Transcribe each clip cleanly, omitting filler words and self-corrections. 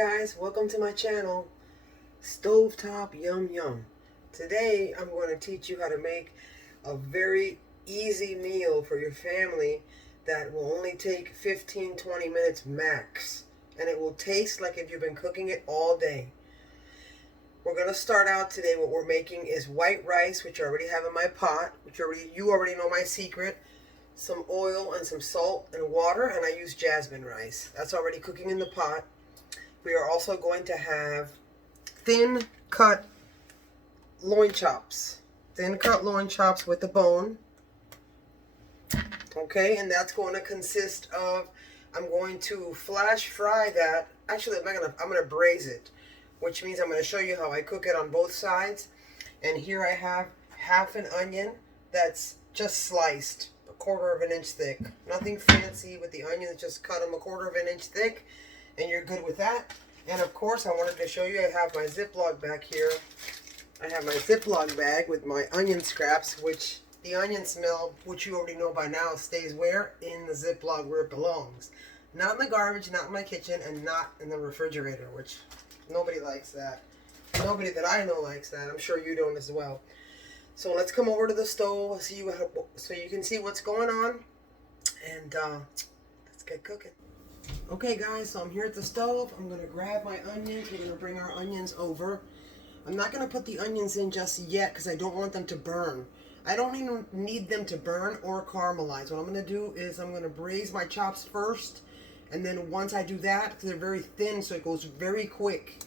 guys, welcome to my channel, Stovetop Yum Yum. Today I'm going to teach you how to make a very easy meal for your family that will only take 15-20 minutes max, and it will taste like if you've been cooking it all day. We're going to start out today. What we're making is white rice, which I already have in my pot, you already know my secret. Some oil and some salt and water, and I use jasmine rice. That's already cooking in the pot. We are also going to have thin cut loin chops. Thin cut loin chops with the bone. Okay, and that's going to consist of, I'm going to flash fry that. Actually, I'm going to braise it, which means I'm going to show you how I cook it on both sides. And here I have half an onion that's just sliced, 1/4 of an inch thick. Nothing fancy with the onions, just cut them 1/4 of an inch thick, and you're good with that. And of course, I wanted to show you, I have my Ziploc back here. I have my Ziploc bag with my onion scraps, which the onion smell, which you already know by now, stays where? In the Ziploc where it belongs. Not in the garbage, not in my kitchen, and not in the refrigerator, which nobody likes that. Nobody that I know likes that. I'm sure you don't as well. So let's come over to the stove so you can see what's going on, and let's get cooking. Okay guys, so I'm here at the stove. I'm going to grab my onions. We're going to bring our onions over. I'm not going to put the onions in just yet because I don't want them to burn. I don't even need them to burn or caramelize. What I'm going to do is I'm going to braise my chops first, and then once I do that, because they're very thin, so it goes very quick.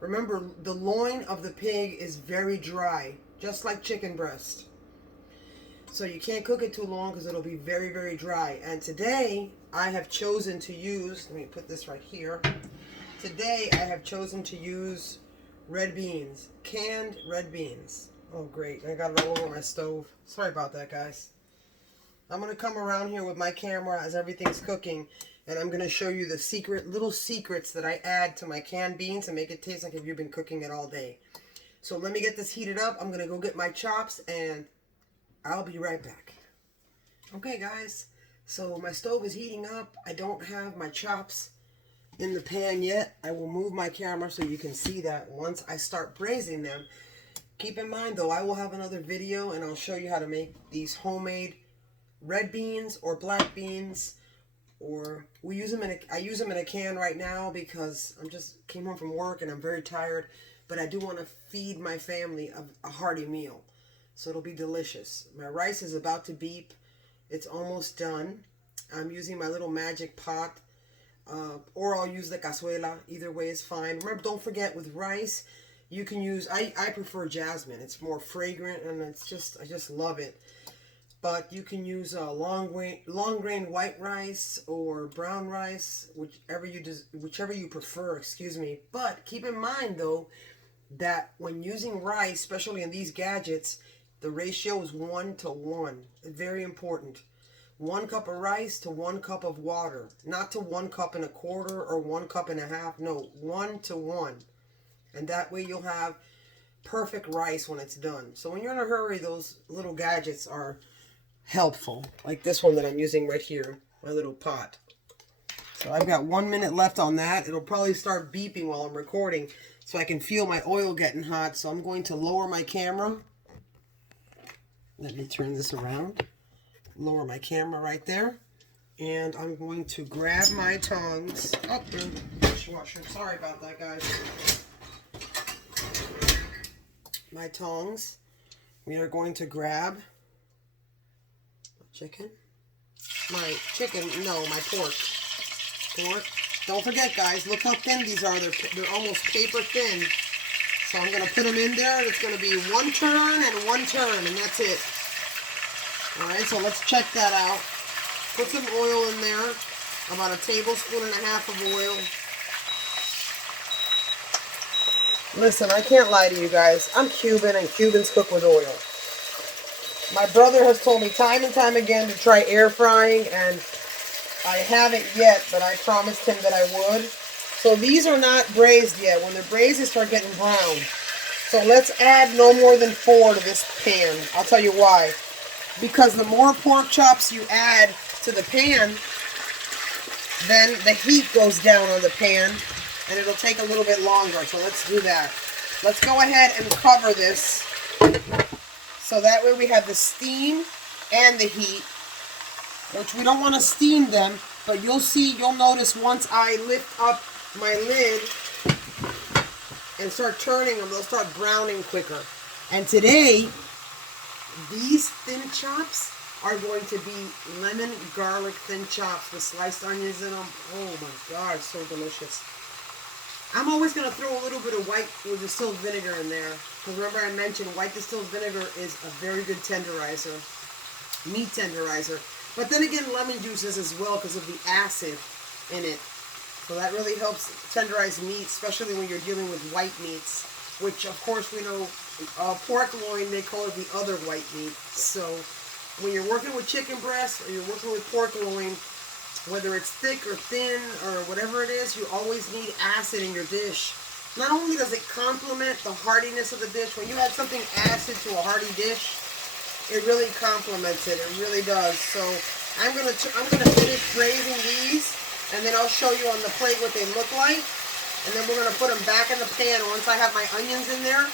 Remember, the loin of the pig is very dry, just like chicken breast. So you can't cook it too long because it'll be very, very dry. And today, I have chosen to use, let me put this right here. Today, I have chosen to use red beans, canned red beans. Oh, great. I got it all over my stove. Sorry about that, guys. I'm going to come around here with my camera as everything's cooking, and I'm going to show you the little secrets that I add to my canned beans and make it taste like if you've been cooking it all day. So let me get this heated up. I'm going to go get my chops, and I'll be right back. Okay, guys. So my stove is heating up. I don't have my chops in the pan yet. I will move my camera so you can see that once I start braising them. Keep in mind, though, I will have another video, and I'll show you how to make these homemade red beans or black beans. Or I use them in a can right now because I just came home from work and I'm very tired. But I do want to feed my family a hearty meal. So it'll be delicious. My rice is about to beep. It's almost done. I'm using my little magic pot. Or I'll use the cazuela. Either way is fine. Remember, don't forget, with rice, you can use, I prefer jasmine. It's more fragrant and I just love it. But you can use long grain white rice or brown rice, whichever you prefer, excuse me. But keep in mind, though, that when using rice, especially in these gadgets, the ratio is 1:1. Very important. 1 cup of rice to 1 cup of water. Not to 1 cup and a quarter or 1 cup and a half. No, 1:1. And that way you'll have perfect rice when it's done. So when you're in a hurry, those little gadgets are helpful. Like this one that I'm using right here, my little pot. So I've got 1 minute left on that. It'll probably start beeping while I'm recording, so I can feel my oil getting hot. So I'm going to lower my camera. Let me turn this around. Lower my camera right there. And I'm going to grab my tongs. Oh, dishwasher. Sorry about that, guys. My tongs. We are going to grab my pork. Don't forget, guys, look how thin these are. They're almost paper thin. So I'm going to put them in there, and it's going to be 1 turn and 1 turn, and that's it. Alright, so let's check that out. Put some oil in there, about 1.5 tablespoons of oil. Listen, I can't lie to you guys. I'm Cuban, and Cubans cook with oil. My brother has told me time and time again to try air frying, and I haven't yet, but I promised him that I would. So these are not braised yet. When they're braised, they start getting brown. So let's add no more than 4 to this pan. I'll tell you why. Because the more pork chops you add to the pan, then the heat goes down on the pan, and it'll take a little bit longer. So let's do that. Let's go ahead and cover this so that way we have the steam and the heat, which we don't want to steam them, but you'll notice once I lift up my lid and start turning them, they'll start browning quicker. And today, these thin chops are going to be lemon garlic thin chops with sliced onions in them. Oh my God, so delicious. I'm always going to throw a little bit of white distilled vinegar in there. Because remember I mentioned white distilled vinegar is a very good tenderizer, meat tenderizer. But then again, lemon juices as well because of the acid in it. So that really helps tenderize meat, especially when you're dealing with white meats, which of course we know pork loin, they call it the other white meat. So when you're working with chicken breast or you're working with pork loin, whether it's thick or thin or whatever it is, you always need acid in your dish. Not only does it complement the heartiness of the dish, when you add something acid to a hearty dish, it really complements it. It really does. So I'm gonna finish braising these, and then I'll show you on the plate what they look like. And then we're gonna put them back in the pan once I have my onions in there.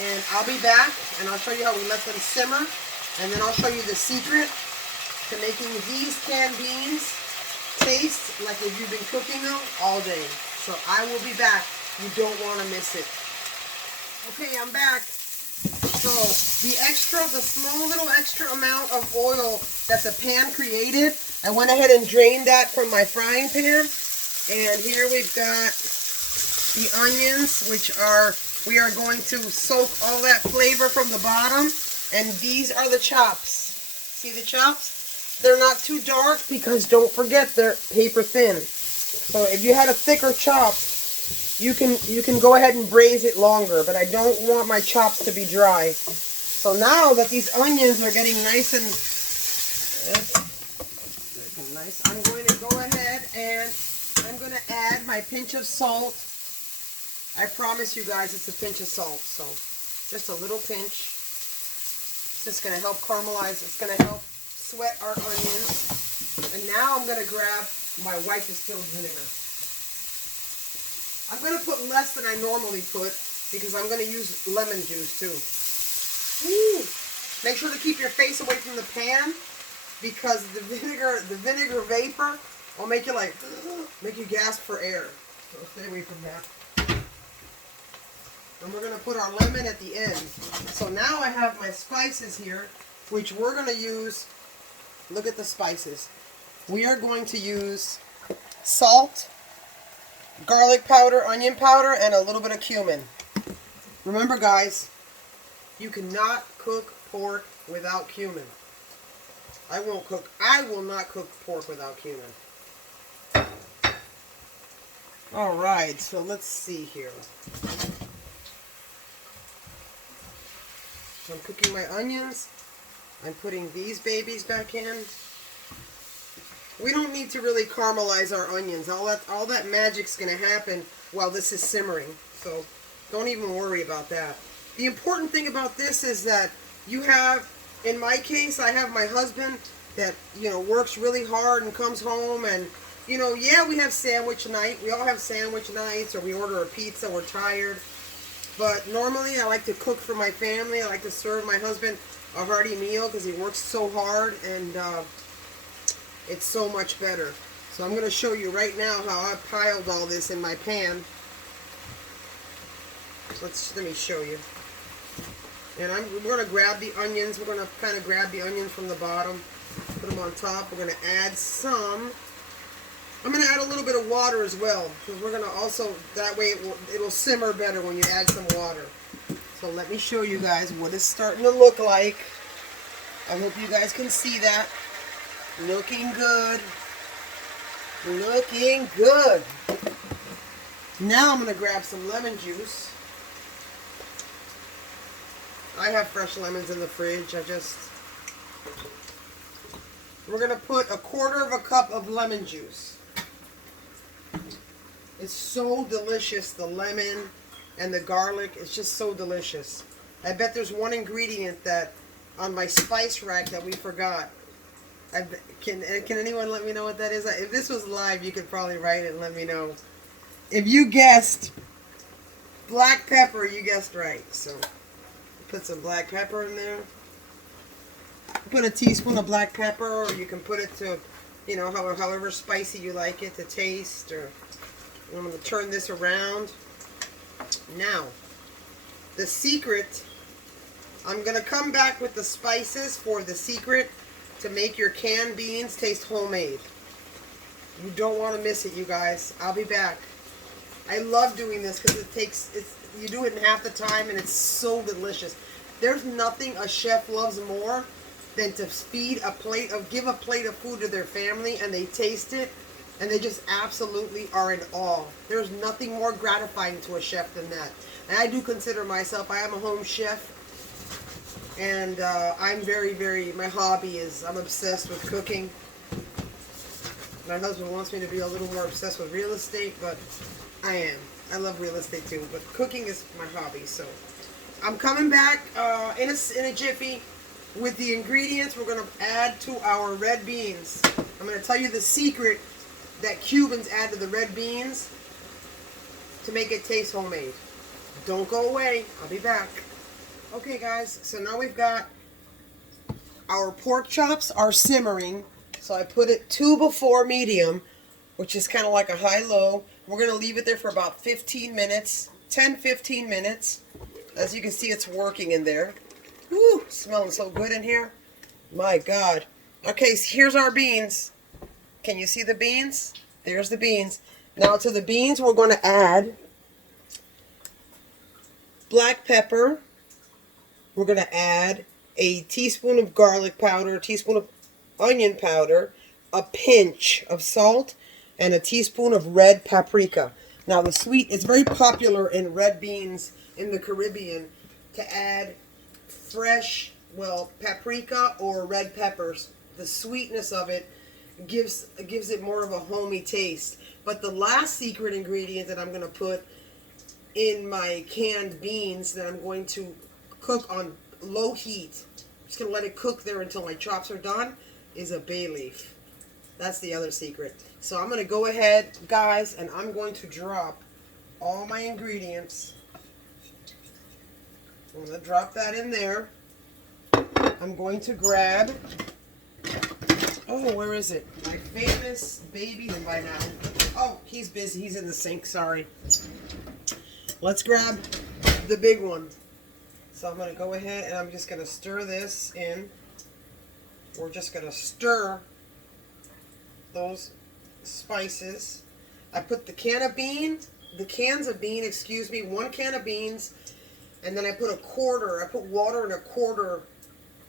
And I'll be back, and I'll show you how we let them simmer. And then I'll show you the secret to making these canned beans taste like if you've been cooking them all day. So I will be back. You don't want to miss it. Okay, I'm back. So the small little extra amount of oil that the pan created, I went ahead and drained that from my frying pan. And here we've got the onions, we are going to soak all that flavor from the bottom. And these are the chops. See the chops? They're not too dark because don't forget they're paper thin. So if you had a thicker chop, you can go ahead and braise it longer, but I don't want my chops to be dry. So now that these onions are getting nice and nice, I'm going to go ahead and I'm going to add my pinch of salt. I promise you guys it's a pinch of salt, so just a little pinch. It's just going to help caramelize. It's going to help sweat our onions. And now I'm going to grab my white distilled vinegar. I'm going to put less than I normally put because I'm going to use lemon juice too. Woo! Make sure to keep your face away from the pan because the vinegar vapor will make you make you gasp for air. So stay away from that. And we're going to put our lemon at the end. So now I have my spices here, which we're going to use. Look at the spices. We are going to use salt, garlic powder, onion powder, and a little bit of cumin. Remember guys, you cannot cook pork without cumin. I will not cook pork without cumin. Alright, so let's see here. So I'm cooking my onions. I'm putting these babies back in. We don't need to really caramelize our onions. All that magic's going to happen while this is simmering. So don't even worry about that. The important thing about this is that you have, in my case, I have my husband that, works really hard and comes home and, yeah, we have sandwich night. We all have sandwich nights, or we order a pizza, we're tired. But normally I like to cook for my family. I like to serve my husband a hearty meal because he works so hard, and it's so much better. So I'm going to show you right now how I piled all this in my pan. Let me show you. And we're going to grab the onions. We're going to kind of grab the onions from the bottom, put them on top. We're going to add some. I'm going to add a little bit of water as well, because we're going to also, that way it'll simmer better when you add some water. So let me show you guys what it's starting to look like. I hope you guys can see that. Looking good. Looking good. Now I'm going to grab some lemon juice. I have fresh lemons in the fridge. We're going to put 1/4 cup of lemon juice. It's so delicious, the lemon and the garlic. It's just so delicious. I bet there's one ingredient that on my spice rack that we forgot. Can anyone let me know what that is? If this was live, you could probably write it and let me know. If you guessed black pepper, you guessed right. So put some black pepper in there. Put a teaspoon of black pepper, or you can put it to, you know, however spicy you like it to taste. Or I'm going to turn this around. Now, the secret, I'm going to come back with the spices for the secret to make your canned beans taste homemade. You don't want to miss it, you guys. I'll be back. I love doing this because you do it in half the time and it's so delicious. There's nothing a chef loves more than to give a plate of food to their family and they taste it and they just absolutely are in awe. There's nothing more gratifying to a chef than that. And I do consider myself, I am a home chef, and I'm my hobby is, I'm obsessed with cooking. My husband wants me to be a little more obsessed with real estate, but I am. I love real estate too, but cooking is my hobby. So I'm coming back in a jiffy with the ingredients we're going to add to our red beans. I'm going to tell you the secret that Cubans add to the red beans to make it taste homemade. Don't go away. I'll be back. Okay, guys, so now we've got our pork chops are simmering. So I put it 2 before medium, which is kind of like a high-low. We're going to leave it there for about 15 minutes, 10-15 minutes. As you can see, it's working in there. Woo, smelling so good in here. My God. Okay, so here's our beans. Can you see the beans? There's the beans. Now to the beans, we're going to add black pepper. We're going to add a teaspoon of garlic powder, a teaspoon of onion powder, a pinch of salt, and a teaspoon of red paprika. Now the sweet is very popular in red beans in the Caribbean to add fresh, paprika or red peppers. The sweetness of it gives it more of a homey taste. But the last secret ingredient that I'm going to put in my canned beans that I'm going to cook on low heat, I'm just going to let it cook there until my chops are done, is a bay leaf. That's the other secret. So I'm going to go ahead, guys, and I'm going to drop all my ingredients. I'm going to drop that in there. I'm going to grab, where is it? My famous baby by now. Oh, he's busy. He's in the sink. Sorry. Let's grab the big one. So I'm going to go ahead and I'm just going to stir this in. We're just going to stir those spices. I put the cans of beans, 1 can of beans, and then I put water in a quarter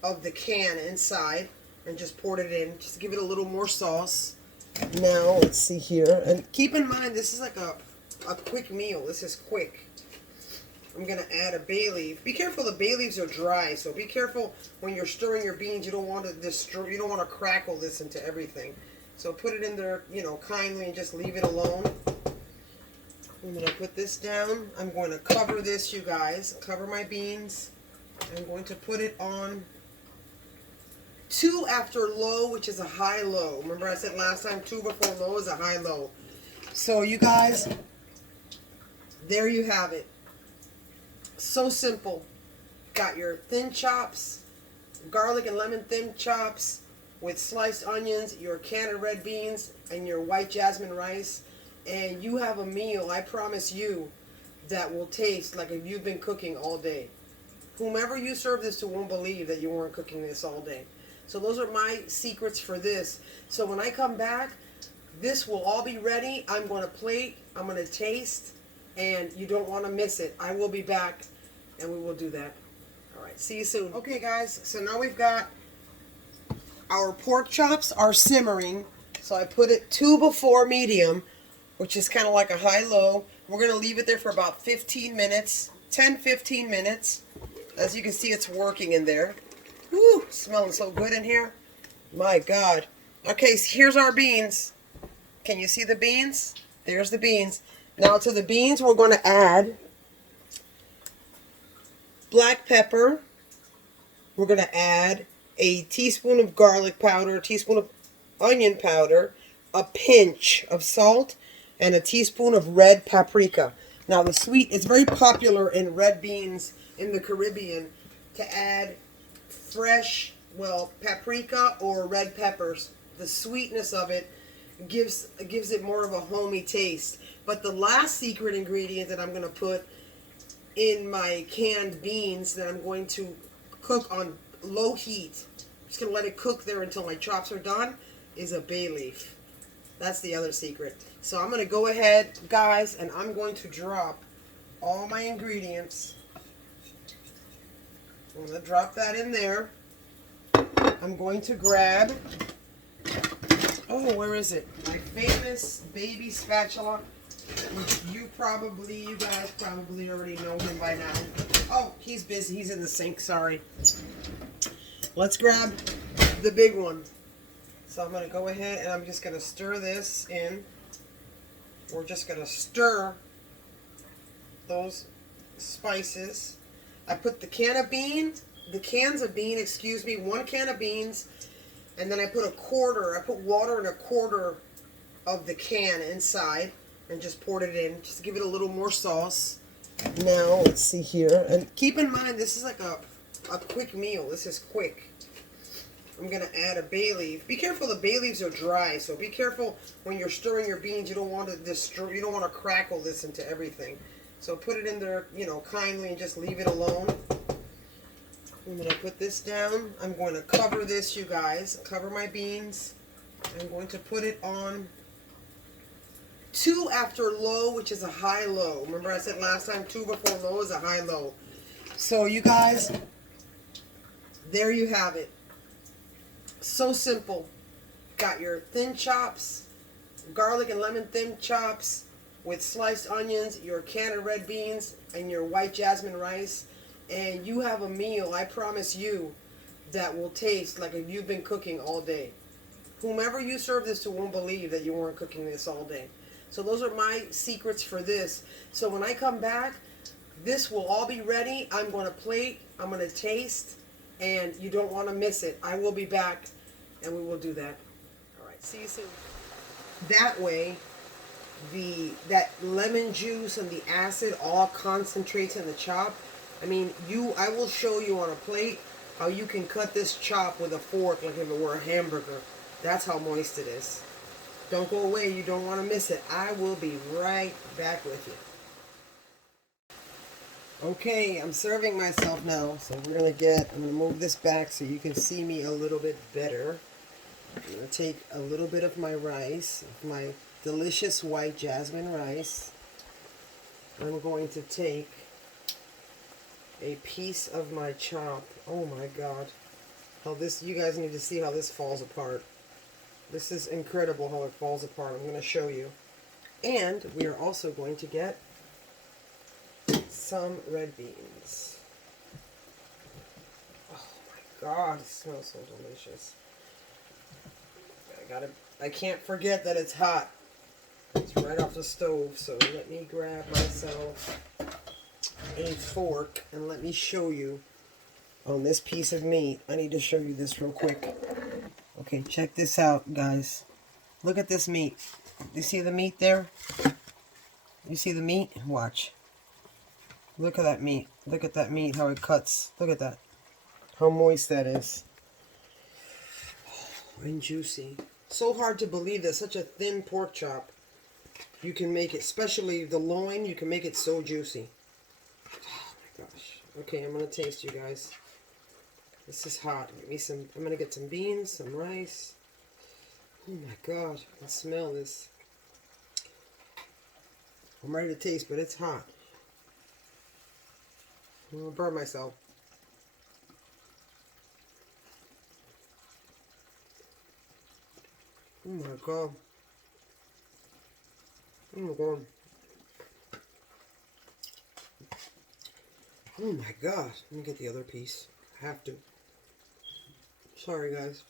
of the can inside and just poured it in, just to give it a little more sauce. Now, let's see here. And keep in mind, this is like a quick meal. This is quick. I'm going to add a bay leaf. Be careful, the bay leaves are dry, so be careful when you're stirring your beans. You don't want to crackle this into everything. So put it in there, kindly, and just leave it alone. I'm going to put this down. I'm going to cover this, you guys. Cover my beans. I'm going to put it on 2 after low, which is a high-low. Remember I said last time 2 before low is a high-low. So you guys, there you have it. So simple. Got your thin chops, garlic and lemon thin chops with sliced onions, your can of red beans, and your white jasmine rice. And you have a meal, I promise you, that will taste like if you've been cooking all day. Whomever you serve this to won't believe that you weren't cooking this all day. So those are my secrets for this. So when I come back, this will all be ready. I'm going to plate, I'm going to taste, and you don't want to miss it. I will be back, and we will do that. All right, see you soon. Okay, guys, so now we've got our pork chops are simmering. So I put it 2 before medium, which is kind of like a high-low. We're going to leave it there for about 15 minutes, 10-15 minutes. As you can see, it's working in there. Woo, smelling so good in here. My God. Okay, so here's our beans. Can you see the beans? There's the beans. Now to the beans, we're going to add black pepper. We're going to add a teaspoon of garlic powder, a teaspoon of onion powder, a pinch of salt, and a teaspoon of red paprika. Now the sweet, it's very popular in red beans in the Caribbean to add fresh, well, paprika or red peppers. The sweetness of it gives it more of a homey taste. But the last secret ingredient that I'm going to put in my canned beans that I'm going to cook on low heat, I'm just going to let it cook there until my chops are done, is a bay leaf. That's the other secret. So I'm going to go ahead, guys, and I'm going to drop all my ingredients. I'm going to drop that in there. I'm going to grab, oh, where is it? My famous baby spatula. You guys probably already know him by now. Oh, he's busy. He's in the sink. Sorry. Let's grab the big one. So I'm going to go ahead and I'm just going to stir this in. We're just going to stir those spices. I put the cans of beans, 1 can of beans, and then I put water in a quarter of the can inside and just poured it in, just to give it a little more sauce. Now, let's see here, and keep in mind, this is like a quick meal. This is quick. I'm going to add a bay leaf. Be careful, the bay leaves are dry, so be careful when you're stirring your beans. You don't want to crackle this into everything. So put it in there, kindly, and just leave it alone. I'm going to put this down. I'm going to cover this, you guys. Cover my beans. I'm going to put it on 2 after low, which is a high-low. Remember I said last time 2 before low is a high-low. So you guys, there you have it. So simple. Got your thin chops, garlic and lemon thin chops with sliced onions, your can of red beans, and your white jasmine rice. And you have a meal, I promise you, that will taste like if you've been cooking all day. Whomever you serve this to won't believe that you weren't cooking this all day. So those are my secrets for this. So when I come back, this will all be ready. I'm going to plate, I'm going to taste, and you don't want to miss it. I will be back, and we will do that. All right, see you soon. That way, that lemon juice and the acid all concentrates in the chop. I mean, I will show you on a plate how you can cut this chop with a fork like if it were a hamburger. That's how moist it is. Don't go away. You don't want to miss it. I will be right back with you. Okay, I'm serving myself now. So I'm going to move this back so you can see me a little bit better. I'm going to take a little bit of my rice, my delicious white jasmine rice. I'm going to take a piece of my chop. Oh my God. You guys need to see how this falls apart. This is incredible how it falls apart. I'm going to show you. And we are also going to get some red beans. Oh my God, it smells so delicious. I can't forget that it's hot. It's right off the stove, so let me grab myself a fork and let me show you on this piece of meat. I need to show you this real quick. Okay, check this out, guys. Look at this meat. You see the meat there? You see the meat? Watch. Look at that meat. Look at that meat, how it cuts. Look at that. How moist that is. And juicy. So hard to believe that such a thin pork chop, you can make it, especially the loin, you can make it so juicy. Oh my gosh. Okay, I'm going to taste, you guys. This is hot. I'm going to get some beans, some rice. Oh my God, I can smell this. I'm ready to taste, but it's hot. I'm going to burn myself. Oh my God. Oh my God. Oh my God. Let me get the other piece. I have to. Sorry, guys.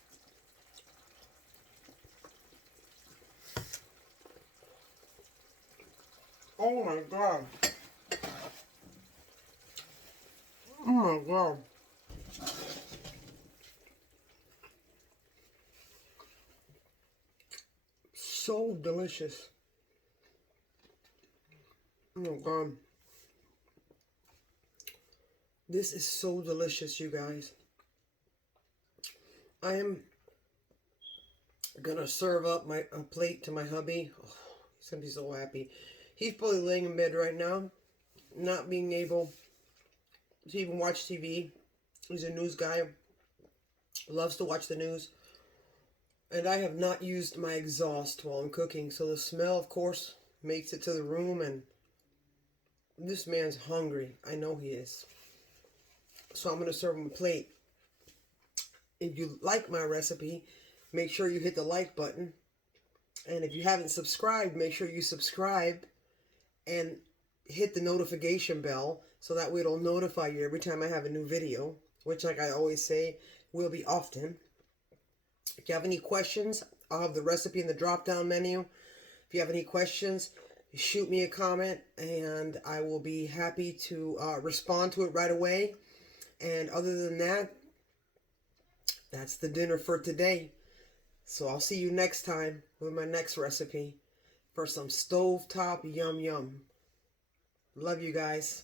Oh my God. Oh my God. So delicious. Oh God. This is so delicious, you guys. I am gonna serve up my a plate to my hubby. Oh, he's gonna be so happy. He's probably laying in bed right now, not being able to even watch TV. He's a news guy, loves to watch the news. And I have not used my exhaust while I'm cooking, so the smell, of course, makes it to the room, and this man's hungry. I know he is. So I'm going to serve him a plate. If you like my recipe, make sure you hit the like button. And if you haven't subscribed, make sure you subscribe and hit the notification bell so that way it'll notify you every time I have a new video, which, like I always say, will be often. If you have any questions, I'll have the recipe in the drop-down menu. If you have any questions, shoot me a comment, and I will be happy to respond to it right away. And other than that, that's the dinner for today. So I'll see you next time with my next recipe for some stovetop yum yum. Love you guys.